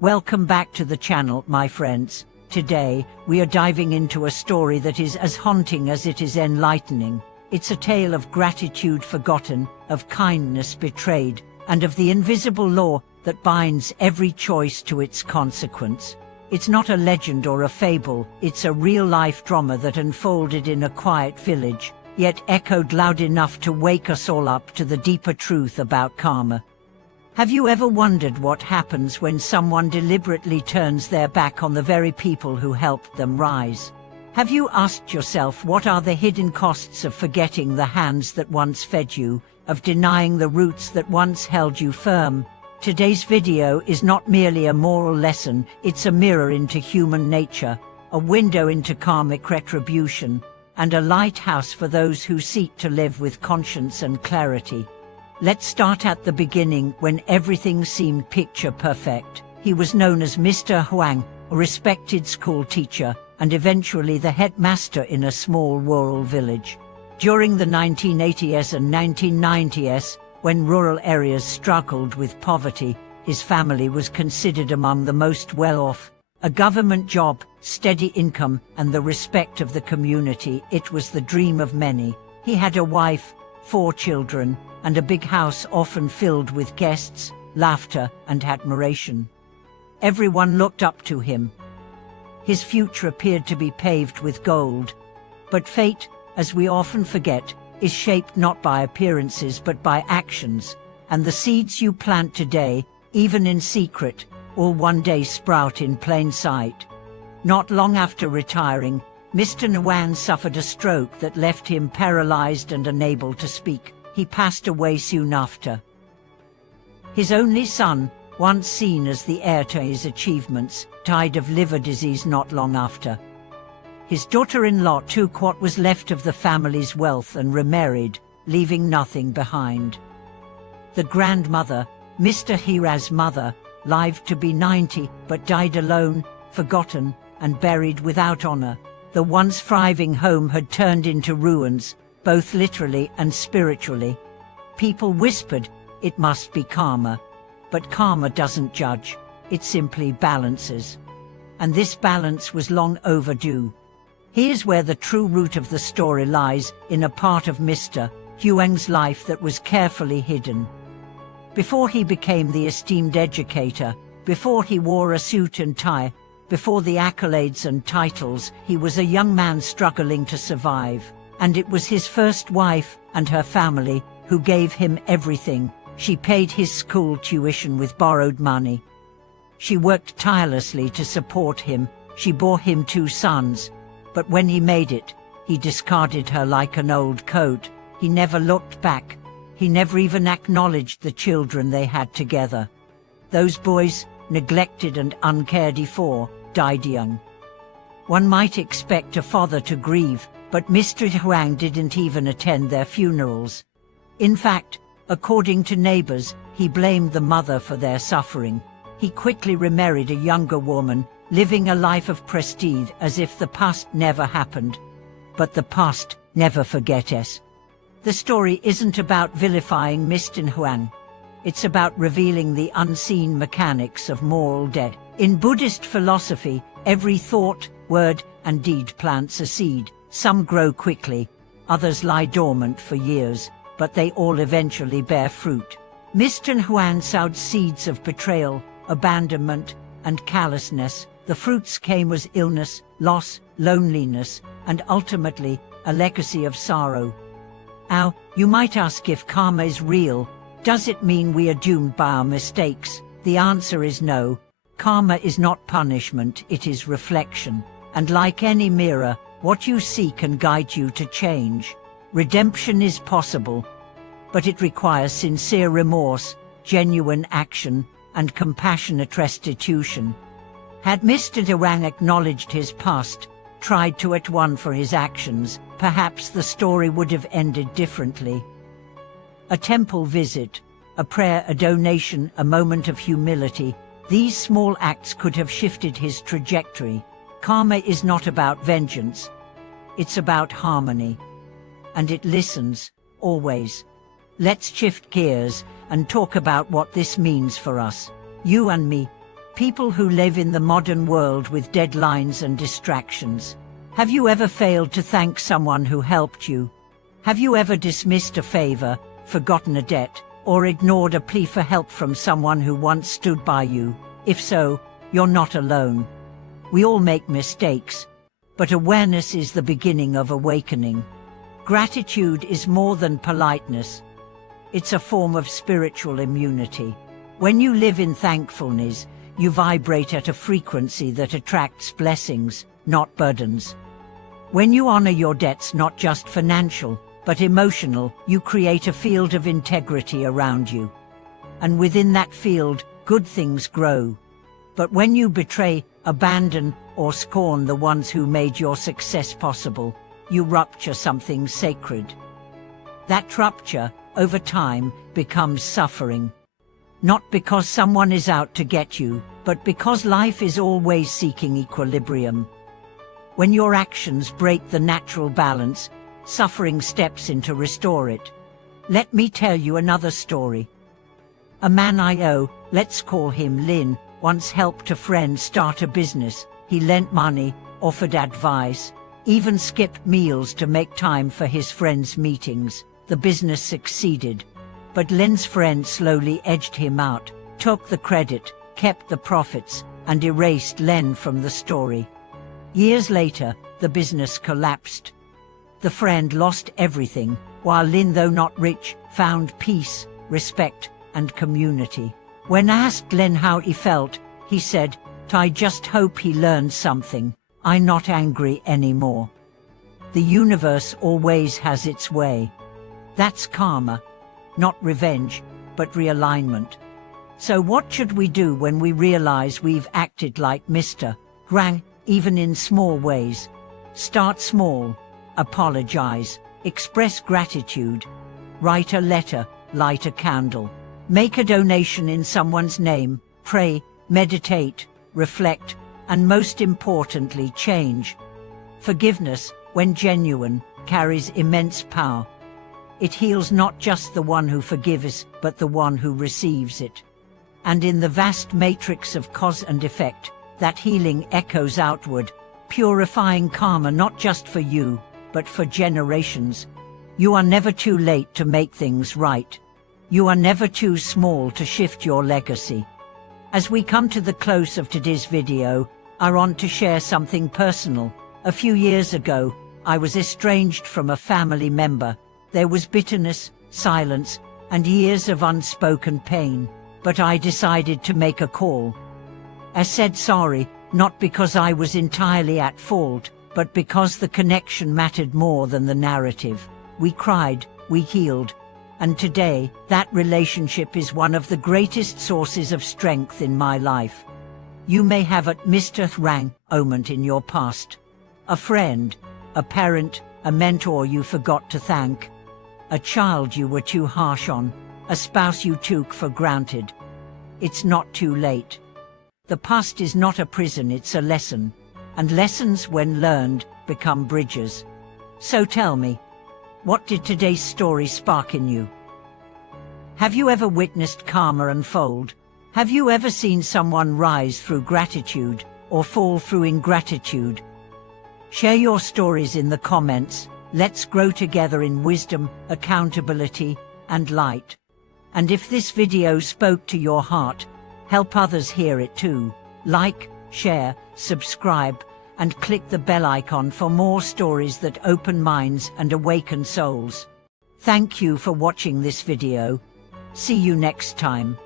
Welcome back to the channel, my friends. Today, we are diving into a story that is as haunting as it is enlightening. It's a tale of gratitude forgotten, of kindness betrayed, and of the invisible law that binds every choice to its consequence. It's not a legend or a fable, it's a real-life drama that unfolded in a quiet village, yet echoed loud enough to wake us all up to the deeper truth about karma. Have you ever wondered what happens when someone deliberately turns their back on the very people who helped them rise? Have you asked yourself what are the hidden costs of forgetting the hands that once fed you, of denying the roots that once held you firm? Today's video is not merely a moral lesson, it's a mirror into human nature, a window into karmic retribution, and a lighthouse for those who seek to live with conscience and clarity. Let's start at the beginning, when everything seemed picture perfect. He was known as Mr. Huang, a respected school teacher, and eventually the headmaster in a small rural village. During the 1980s and 1990s, when rural areas struggled with poverty, his family was considered among the most well-off. A government job, steady income, and the respect of the community, it was the dream of many. He had a wife, 4 children, and a big house often filled with guests, laughter, and admiration. Everyone looked up to him. His future appeared to be paved with gold. But fate, as we often forget, is shaped not by appearances but by actions, and the seeds you plant today, even in secret, will one day sprout in plain sight. Not long after retiring, Mr. Nguyen suffered a stroke that left him paralyzed and unable to speak. He passed away soon after. His only son, once seen as the heir to his achievements, died of liver disease not long after. His daughter-in-law took what was left of the family's wealth and remarried, leaving nothing behind. The grandmother, Mr. Hira's mother, lived to be 90 but died alone, forgotten, and buried without honor. The once thriving home had turned into ruins, both literally and spiritually. People whispered, it must be karma. But karma doesn't judge, it simply balances. And this balance was long overdue. Here's where the true root of the story lies, in a part of Mr. Huang's life that was carefully hidden. Before he became the esteemed educator, before he wore a suit and tie, before the accolades and titles, he was a young man struggling to survive. And it was his first wife and her family who gave him everything. She paid his school tuition with borrowed money. She worked tirelessly to support him. She bore him 2 sons. But when he made it, he discarded her like an old coat. He never looked back. He never even acknowledged the children they had together. Those boys, neglected and uncared for, died young. One might expect a father to grieve, but Mr. Huang didn't even attend their funerals. In fact, according to neighbors, he blamed the mother for their suffering. He quickly remarried a younger woman, living a life of prestige as if the past never happened. But the past never forgets. The story isn't about vilifying Mr. Huang. It's about revealing the unseen mechanics of moral debt. In Buddhist philosophy, every thought, word, and deed plants a seed. Some grow quickly, others lie dormant for years, but they all eventually bear fruit. Mr. Huang sowed seeds of betrayal, abandonment, and callousness. The fruits came as illness, loss, loneliness, and ultimately, a legacy of sorrow. Now, you might ask, if karma is real, does it mean we are doomed by our mistakes? The answer is no. Karma is not punishment, it is reflection. And like any mirror, what you see can guide you to change. Redemption is possible, but it requires sincere remorse, genuine action, and compassionate restitution. Had Mr. Huang acknowledged his past, tried to atone for his actions, perhaps the story would have ended differently. A temple visit, a prayer, a donation, a moment of humility, these small acts could have shifted his trajectory. Karma is not about vengeance. It's about harmony. And it listens, always. Let's shift gears and talk about what this means for us. You and me. People who live in the modern world with deadlines and distractions. Have you ever failed to thank someone who helped you? Have you ever dismissed a favor, forgotten a debt, or ignored a plea for help from someone who once stood by you? If so, you're not alone. We all make mistakes, but awareness is the beginning of awakening. Gratitude is more than politeness. It's a form of spiritual immunity. When you live in thankfulness, you vibrate at a frequency that attracts blessings, not burdens. When you honor your debts, not just financial, but emotional, you create a field of integrity around you. And within that field, good things grow. But when you betray, abandon, or scorn the ones who made your success possible, you rupture something sacred. That rupture, over time, becomes suffering. Not because someone is out to get you, but because life is always seeking equilibrium. When your actions break the natural balance, suffering steps in to restore it. Let me tell you another story. A man I know, let's call him Lin, once helped a friend start a business. He lent money, offered advice, even skipped meals to make time for his friends' meetings. The business succeeded. But Lin's friend slowly edged him out, took the credit, kept the profits, and erased Len from the story. Years later, the business collapsed. The friend lost everything, while Lin, though not rich, found peace, respect, and community. When asked Len how he felt, he said, "I just hope he learned something. I'm not angry anymore." The universe always has its way. That's karma. Not revenge, but realignment. So what should we do when we realize we've acted like Mr. Rang, even in small ways? Start small. Apologize. Express gratitude. Write a letter. Light a candle. Make a donation in someone's name. Pray, meditate, reflect, and most importantly, change. Forgiveness, when genuine, carries immense power. It heals not just the one who forgives, but the one who receives it. And in the vast matrix of cause and effect, that healing echoes outward, purifying karma not just for you, but for generations. You are never too late to make things right. You are never too small to shift your legacy. As we come to the close of today's video, I want to share something personal. A few years ago, I was estranged from a family member. There was bitterness, silence, and years of unspoken pain. But I decided to make a call. I said sorry, not because I was entirely at fault, but because the connection mattered more than the narrative. We cried, we healed, and today, that relationship is one of the greatest sources of strength in my life. You may have a Mr. Rang moment in your past. A friend, a parent, a mentor you forgot to thank. A child you were too harsh on, a spouse you took for granted. It's not too late. The past is not a prison, it's a lesson. And lessons, when learned, become bridges. So tell me, what did today's story spark in you? Have you ever witnessed karma unfold? Have you ever seen someone rise through gratitude or fall through ingratitude? Share your stories in the comments. Let's grow together in wisdom, accountability, and light. And if this video spoke to your heart, help others hear it too. Like, share, subscribe, and click the bell icon for more stories that open minds and awaken souls. Thank you for watching this video. See you next time.